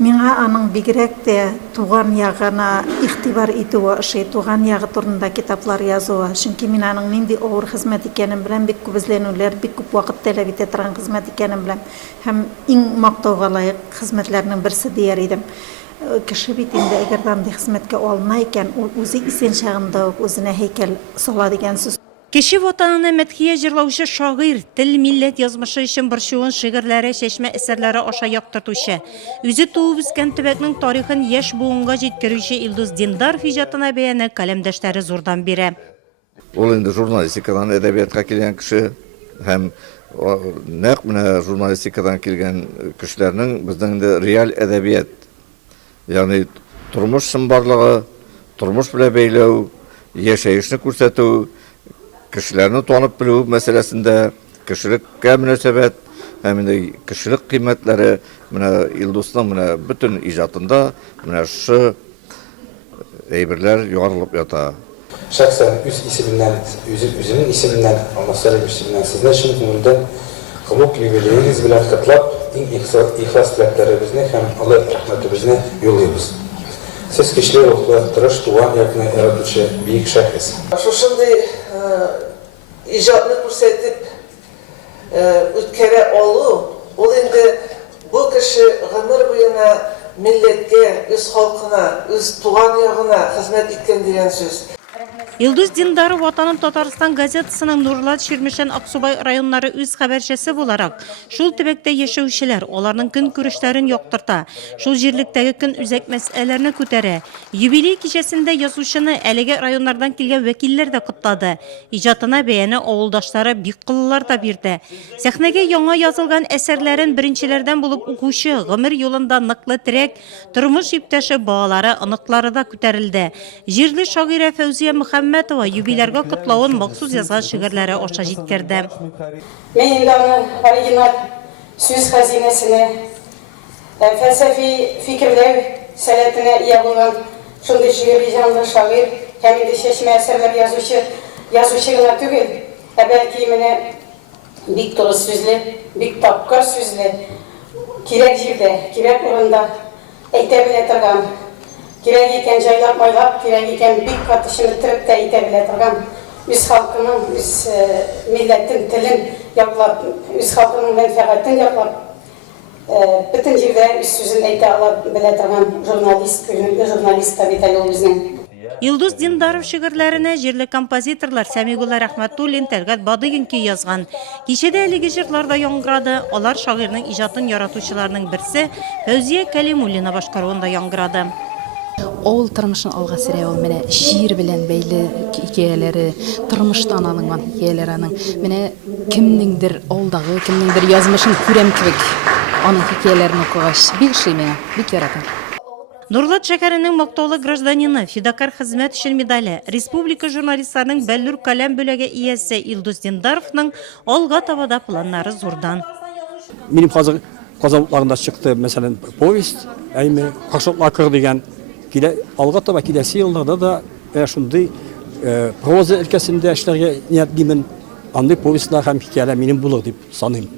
Миңа аның бигрәк тә туган ягына игътибар итүе ошый, туган ягы турында китаплар язуы. Чөнки мин аның нинди авыр хезмәт икәнен беләм, бик күп эзләнүләр, бик күп вакыт таләп итә торган хезмәт икәнен беләм. Һәм иң мактауга лаек хезмәтләрнең берсе дияр идем. Кеше бит инде әгәр андый хезмәткә алына икән, ул үзе исән чагында ук үзенә һәйкәл сала дигән сүз. Кеше ватанына мәдхия җырлаучы шагыйрь, тел милләт язмышы өчен борчуын шигырьләре, чәчмә әсәрләре аша яктыртучы, үзе туып үскән төбәкнең тарихын яшь буынга җиткерүче Илдус Диндаров иҗатына бәяне каләмдәшләре зурдан бирә. Ул инде журналистикадан әдәбиятка килгән кеше һәм нәкъ менә журналистикадан килгән кешеләрнең безнең инде реаль әдәбият, ягъни тормыш чынбарлыгы, тормыш белән бәйләү, яшәешне күрсәтү, кешеләрне танып белү мәсьәләсендә кешелеккә мөнәсәбәт һәм инде кешелек кыйммәтләре менә Илдусның менә бөтен иҗатында менә шу әйберләр югарылып ята. Şahsen özümün isimden, Almasarı isminden sizden şimdi bundan kabuk yubileyiniz bilen katlap ihlas dileklerimizni hem Allah rahmetimizni yollayız. Siz kişiler okula tıraş tuvan yakını yaratıcı büyük şahıs. Şuşunday icatını көрсетіп үткәрә алу, ул инде bu kişi гомер буена milletке, үз халкына, үз туган ягына хезмәт иткән дигән сүз. Илдус Диндаров Ватаным Татарстан газетасының Нурлат, Ширмешән, Аксубай районнары үз хәбәрчесе буларак, шул төбәктә яшәүчеләр аларның көн күрешләрен яктырта, шул җирлектәге көн үзәк мәсьәләләрне күтәрә. Юбилей кичәсендә язучыны әлеге районнардан килгән вәкилләр дә котлады. Иҗатына бәяне авылдашлары бик кыллар да бирде. Сәхнәгә яңа язылган әсәрләрен беренчеләрдән булып укучы, гомер юлында ныклы терәк, тормыш иптәше балалары, оныклары да күтәрелде. Җирле шагыйрә Фәүзия Мөхәммәтова юбилярга котлавын махсус язган шигырьләре аша җиткерде. Мен инде аны оригинал сүз хәзинәсенә, фәлсәфи фикерләр сәләтенә ия булган шундый шигырь җанлы шагыйрь һәм инде чәчмә әсәрләр язучы гына түгел, бәлки менә бик туры сүзле, бик тапкыр сүзле, кирәк җирдә, кирәк урында әйтә белә торган, кирәк икән җайлап майлап, кирәк икән бик катышын итеп тә әйтә белә торган, үз халкының, үз милләтен, телен яклап, үз халкының мәнфәгатен яклап, бөтен җирдә үз сүзен әйтә ала белә торган журналист, күренекле журналист та бит әле ул безнең. Илдус Диндаров шигырьләренә җирле композиторлар Сәмигулла Рәхмәтуллин, Тәлгат Бадыйгин язган. Кичәдә әлеге җырлар да яңгырады. Алар шагыйрьнең иҗатын яратучыларның берсе Фәүзия Кәлимуллина башкаруында яңгырады. Ул тормышын алга сөрә, ул менә җир белән бәйле хикәяләре, тормыштан алынган хикәяләр аның. Менә кемнеңдер алдагы, кемнеңдер язмышын күрәм кебек. Аның хикәяләрен укыгач, бик шимә, бик яратам. Нурлат шәһәренең мактаулы гражданины, фидакар хезмәт өчен медале, республика журналистларының бәллүр каләм бүләге иясе Илдус Диндаровның алга табада планнары зурдан. Минем хәзер Казанларында чыкты, мәсәлән, повесть, әйме, Кашоклакыр дигән, алга таба киләсе елларда да шундый проза өлкәсендә эшләргә ниятлимен. Андый повестьлар һәм хикәяләр минем булыр дип саныйм.